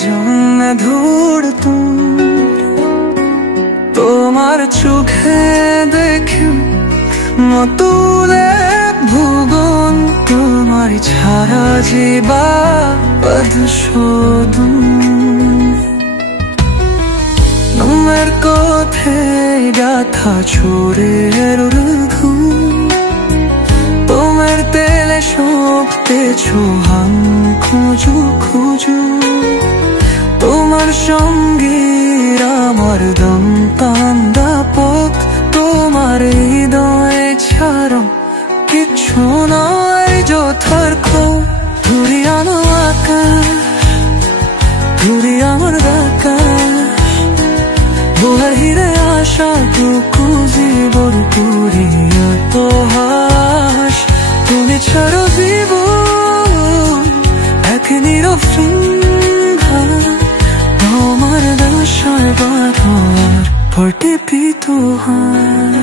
জন্য ধরতুম তোমার চোখে দেখে মতুলে ভুবন তোমার ছাড়া জীবা শোধন তোমার কোথে গাথা ছোড়ে তোমার তেলে সবতে ছোহান খুঁজু খুঁজু তোমার সঙ্গীর আমার দম তান্দা পথ তোমার হৃদয় ছাড়া কিছু নয় যথার ধুরিয়ানো আকাশ ধুরি আমার আকাশ বোহার হিরে আশা টুকু জীবন পুরিয়া তো হাস তুমি ছাড়ো জীবন এক নীরব আমার দশায় বাধার ফটে পিতোহার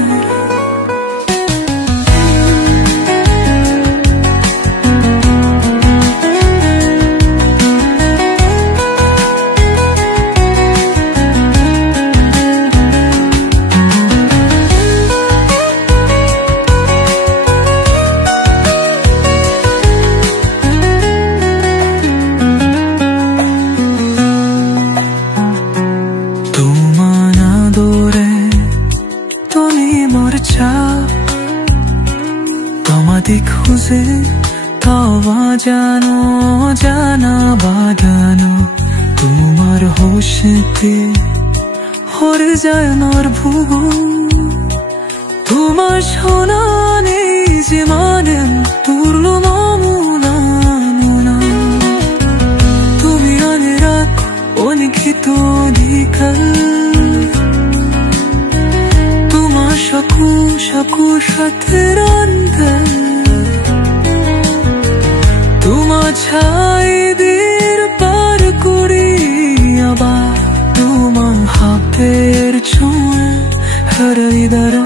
তোমাদের খুঁজে তবা জানো জানা বাগানো তোমার হোশেতে হরে যায় নর ভুবন তোমার সোনা নেই যে মানে তুর্ল নমুনা তুমি আনে রাখো অনিখিত অধিকার সাকু সাকু সাথে তোমার ছাই দের পার করি আবার তোমার হাতের ছোঁয়া হৃদয়